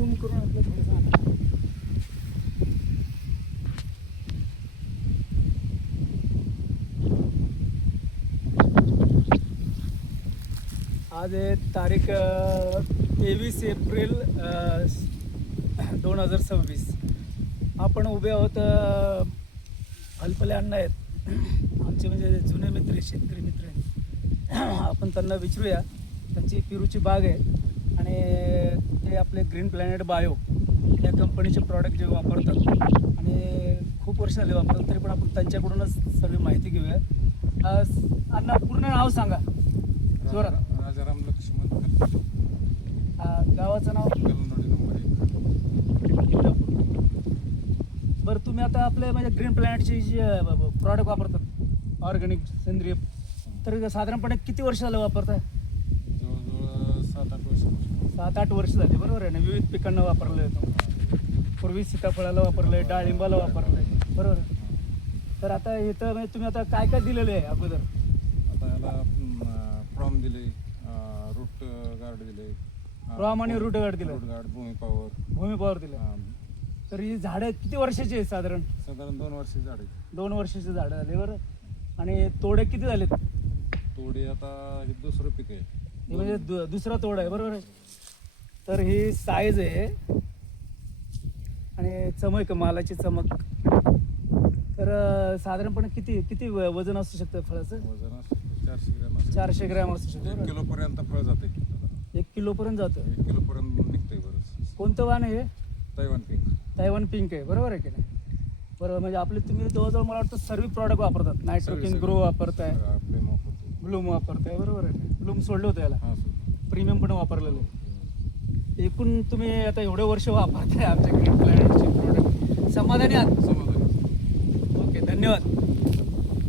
Zoom करून आपलं थोडंसं आणा. आज आहे तारीख 23 एप्रिल 2026. आपण उभे आहोत हलपले अण्णा आहेत आमचे, म्हणजे जुने मित्र आहेत, शेतकरी मित्र आहेत. आपण त्यांना विचारूया. त्यांची पेरूची बाग आहे आणि ते आपले ग्रीन प्लॅनेट बायो या कंपनीचे प्रॉडक्ट जे वापरतात आणि खूप वर्ष झाले वापरतात, तरी पण आपण त्यांच्याकडूनच सगळी माहिती घेऊया. अण्णा पूर्ण नाव सांगा जोरात. राजाराम लक्ष्मण कलनोडी, गावाचं नाव नंबर 1. बरं, तुम्ही आता आपले म्हणजे ग्रीन प्लॅनेटचे जे प्रॉडक्ट वापरतात ऑर्गॅनिक सेंद्रिय, तर साधारणपणे किती वर्ष झालं वापरताय? जवळजवळ 7-8 वर्ष. 7-8 वर्ष झाली, बरोबर आहे ना. विविध पिकांना वापरलं आहे. पूर्वी सीताफळाला वापरलं आहे, डाळिंबाला वापरलं आहे, बरोबर आहे. तर आता इथं म्हणजे तुम्ही आता काय काय दिलेलं आहे अगोदर? आता याला प्रॉम दिले, रूट गार्ड दिले, प्रॉम आणि रूट गार्ड दिलं, रूट गार्ड, भूमी पॉवर. भूमी पॉवर दिलं. तर ही झाडं किती वर्षाची आहेत साधारण? साधारण 2 वर्षाची झाडे. 2 वर्षाची झाडं झाली, बरं. आणि तोडे किती झालेत? तोडे आता हे दुसरं पीक आहे, हे म्हणजे दुसरा तोड आहे, बरोबर आहे. तर ही साईज आहे आणि चमक, मालाची चमक. तर साधारणपणे किती किती वजन असू शकतं फळाचं? वजन असतं 400 ग्रॅम. 400 ग्रॅम असू 1 शकतं. किलोपर्यंत फळ जाते. 1 किलोपर्यंत जातं. 1 किलोपर्यंत निघतंय. बरं, कोणतं वाण आहे हे? Taiwan pink. तैवान पिंक आहे, बरोबर आहे की नाही? बरोबर. म्हणजे आपले तुम्ही जवळजवळ मला वाटतं सर्व प्रॉडक्ट वापरतात. नायट्रोकिन ग्रो वापरताय, ब्लेम वापरतो, ब्लूम वापरताय, बरोबर आहे. ब्लूम सोडलं होतं याला, हां सर. प्रीमियम पण वापरलेलं आहे. एकूण तुम्ही आता एवढे वर्ष वापरताय आमच्या ग्रीन प्लॅनेटचे प्रॉडक्ट, समाधानी आहात? समाधान. ओके, धन्यवाद.